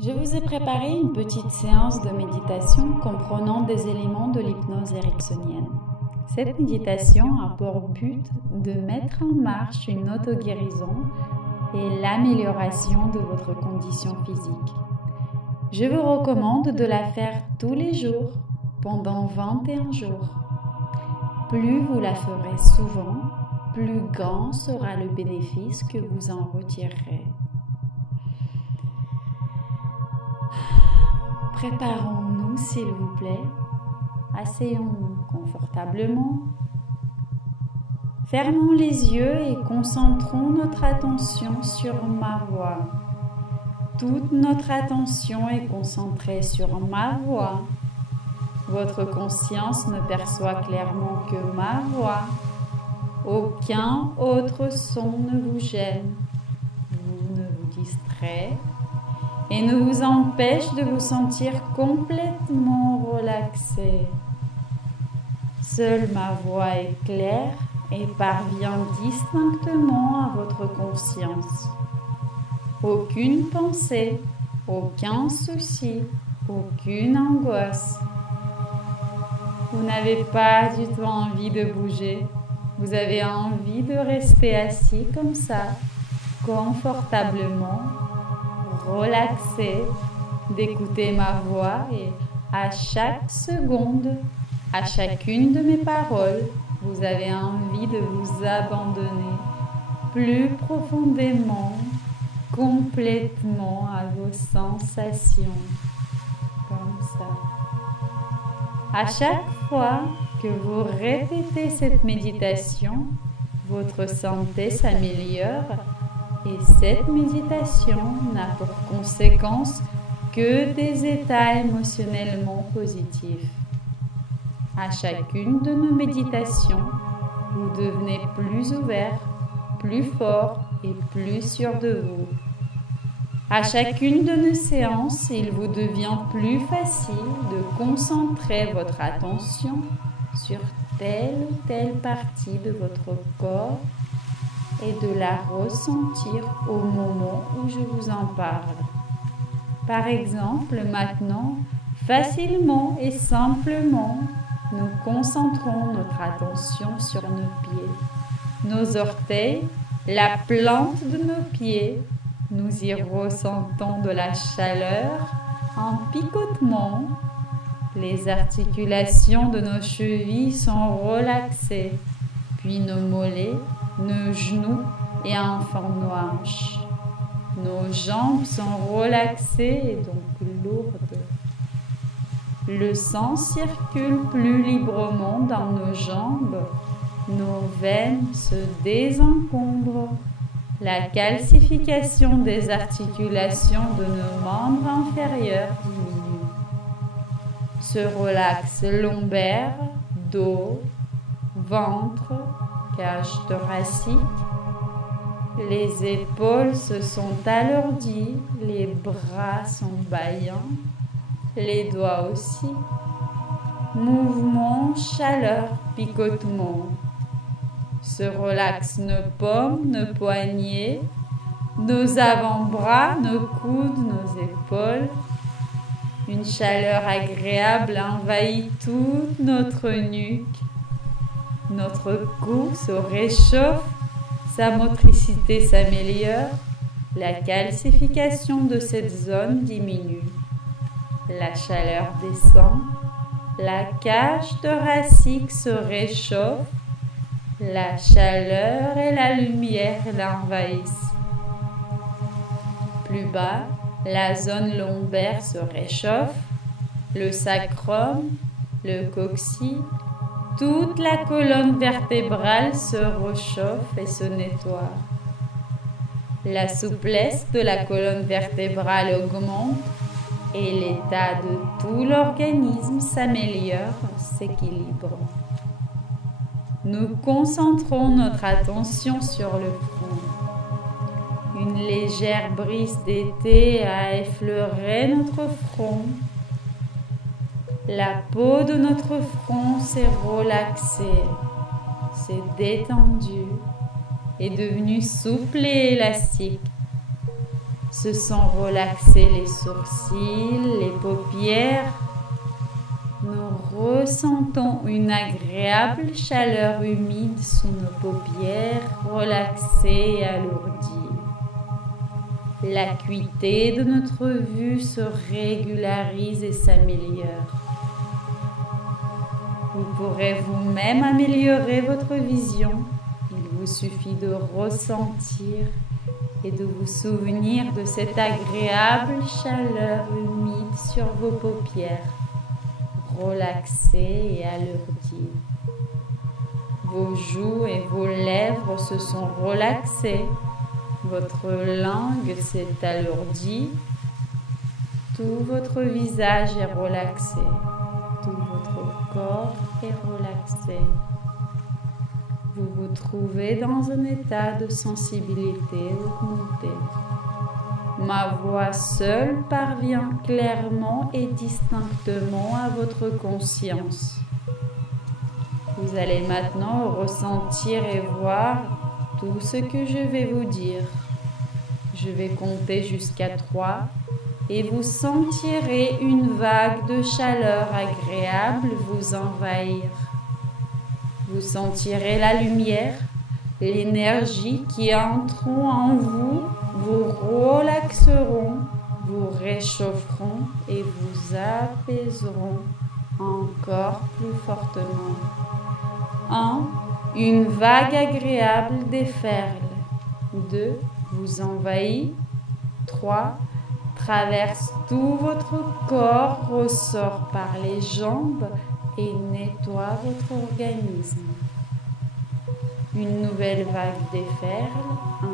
Je vous ai préparé une petite séance de méditation comprenant des éléments de l'hypnose ericksonienne. Cette méditation a pour but de mettre en marche une auto-guérison et l'amélioration de votre condition physique. Je vous recommande de la faire tous les jours pendant 21 jours. Plus vous la ferez souvent, plus grand sera le bénéfice que vous en retirerez. Préparons-nous, s'il vous plaît. Asseyons-nous confortablement. Fermons les yeux et concentrons notre attention sur ma voix. Toute notre attention est concentrée sur ma voix. Votre conscience ne perçoit clairement que ma voix. Aucun autre son ne vous gêne. Vous ne vous distrait et ne vous empêche de vous sentir complètement relaxé. Seule ma voix est claire et parvient distinctement à votre conscience. Aucune pensée, aucun souci, aucune angoisse. Vous n'avez pas du tout envie de bouger. Vous avez envie de rester assis comme ça, confortablement, relaxé, d'écouter ma voix et à chaque seconde, à chacune de mes paroles, vous avez envie de vous abandonner plus profondément, complètement à vos sensations, comme ça. À chaque fois que vous répétez cette méditation, votre santé s'améliore et cette méditation n'a pour conséquence que des états émotionnellement positifs. À chacune de nos méditations, vous devenez plus ouvert, plus fort et plus sûr de vous. À chacune de nos séances, il vous devient plus facile de concentrer votre attention sur telle ou telle partie de votre corps et de la ressentir au moment où je vous en parle. Par exemple, maintenant, facilement et simplement, nous concentrons notre attention sur nos pieds, nos orteils, la plante de nos pieds. Nous y ressentons de la chaleur, un picotement. Les articulations de nos chevilles sont relaxées, puis nos mollets, nos genoux et enfin nos hanches. Nos jambes sont relaxées et donc lourdes. Le sang circule plus librement dans nos jambes. Nos veines se désencombrent. La calcification des articulations de nos membres inférieurs diminue. Se relaxe lombaire, dos, ventre, cage thoracique. Les épaules se sont alourdies, les bras sont bâillants, les doigts aussi. Mouvement, chaleur, picotement. Se relaxent nos paumes, nos poignets, nos avant-bras, nos coudes, nos épaules. Une chaleur agréable envahit toute notre nuque. Notre cou se réchauffe, sa motricité s'améliore, la calcification de cette zone diminue. La chaleur descend, la cage thoracique se réchauffe, la chaleur et la lumière l'envahissent. Plus bas, la zone lombaire se réchauffe, le sacrum, le coccyx, toute la colonne vertébrale se réchauffe et se nettoie. La souplesse de la colonne vertébrale augmente et l'état de tout l'organisme s'améliore, s'équilibre. Nous concentrons notre attention sur le front. Une légère brise d'été a effleuré notre front. La peau de notre front s'est relaxée, s'est détendue, est devenue souple et élastique. se sont relaxés les sourcils, les paupières. Nous ressentons une agréable chaleur humide sous nos paupières, relaxées et alourdies. L'acuité de notre vue se régularise et s'améliore. Vous pourrez vous-même améliorer votre vision. Il vous suffit de ressentir et de vous souvenir de cette agréable chaleur humide sur vos paupières, relaxées et alourdies. Vos joues et vos lèvres se sont relaxées, votre langue s'est alourdie, tout votre visage est relaxé, tout votre corps est relaxé. Vous vous trouvez dans un état de sensibilité augmentée. Ma voix seule parvient clairement et distinctement à votre conscience. Vous allez maintenant ressentir et voir tout ce que je vais vous dire. Je vais compter jusqu'à 3 et vous sentirez une vague de chaleur agréable vous envahir. Vous sentirez la lumière, l'énergie qui entreront en vous, vous relaxeront, vous réchaufferont et vous apaiseront encore plus fortement. 1. Une vague agréable déferle. 2. Vous envahit. 3. Traverse tout votre corps, ressort par les jambes et nettoie votre organisme. Une nouvelle vague déferle. 1.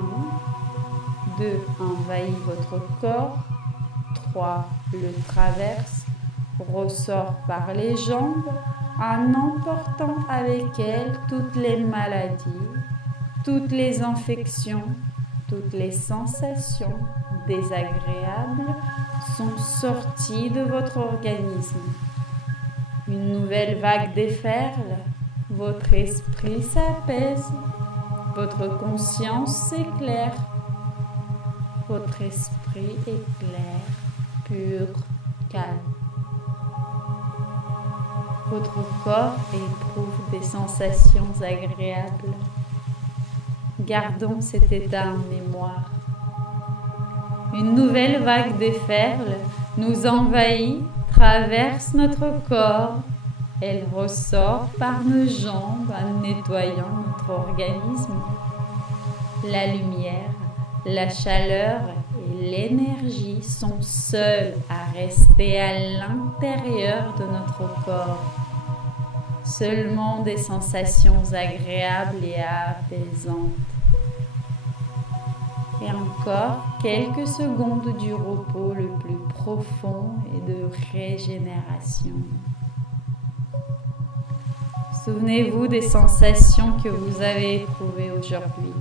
2. Envahit votre corps. 3. Le traverse, ressort par les jambes en emportant avec elle toutes les maladies, toutes les infections, toutes les sensations désagréables sont sorties de votre organisme. Une nouvelle vague déferle, votre esprit s'apaise, votre conscience s'éclaire, votre esprit est clair, pur, calme. Votre corps éprouve des sensations agréables. Gardons cet état en mémoire. Une nouvelle vague déferle, nous envahit, traverse notre corps. Elle ressort par nos jambes en nettoyant notre organisme. La lumière, la chaleur et l'énergie sont seules à rester à l'intérieur de notre corps. Seulement des sensations agréables et apaisantes. Et encore quelques secondes du repos le plus profond et de régénération. Souvenez-vous des sensations que vous avez éprouvées aujourd'hui.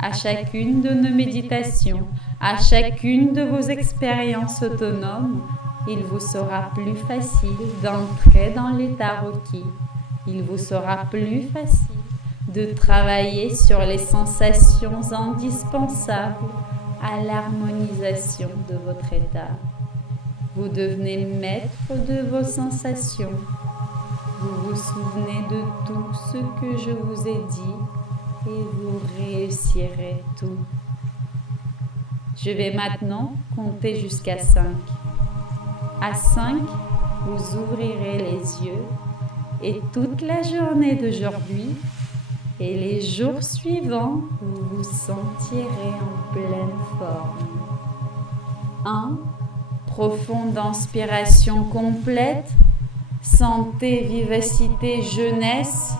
À chacune de nos méditations, à chacune de vos expériences autonomes, il vous sera plus facile d'entrer dans l'état requis. Il vous sera plus facile de travailler sur les sensations indispensables à l'harmonisation de votre état. Vous devenez maître de vos sensations. Vous vous souvenez de tout ce que je vous ai dit et vous réussirez tout. Je vais maintenant compter jusqu'à 5. À 5, vous ouvrirez les yeux et toute la journée d'aujourd'hui et les jours suivants, vous vous sentirez en pleine forme. 1. Profonde inspiration complète, santé, vivacité, jeunesse.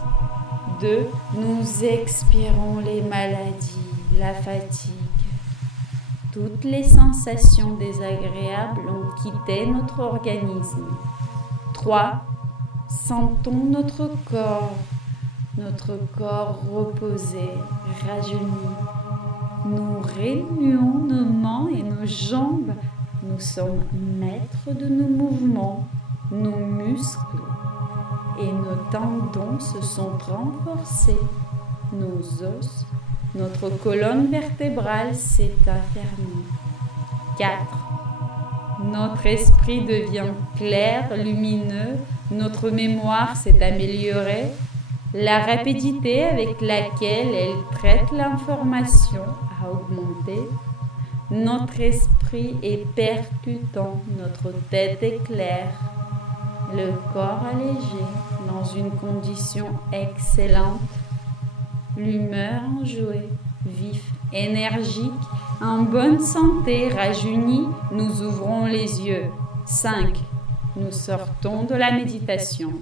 2. Nous expirons les maladies, la fatigue. Toutes les sensations désagréables ont quitté notre organisme. 3. Sentons notre corps reposé, rajeuni. Nous remuons nos mains et nos jambes. Nous sommes maîtres de nos mouvements, nos muscles et nos tendons se sont renforcés. Nos os, notre colonne vertébrale s'est affermie. 4. Notre esprit devient clair, lumineux, notre mémoire s'est améliorée, la rapidité avec laquelle elle traite l'information a augmenté, notre esprit est percutant, notre tête est claire, le corps allégé, dans une condition excellente, l'humeur enjouée, vif, énergique, en bonne santé, rajeuni, nous ouvrons les yeux. 5. Nous sortons de la méditation.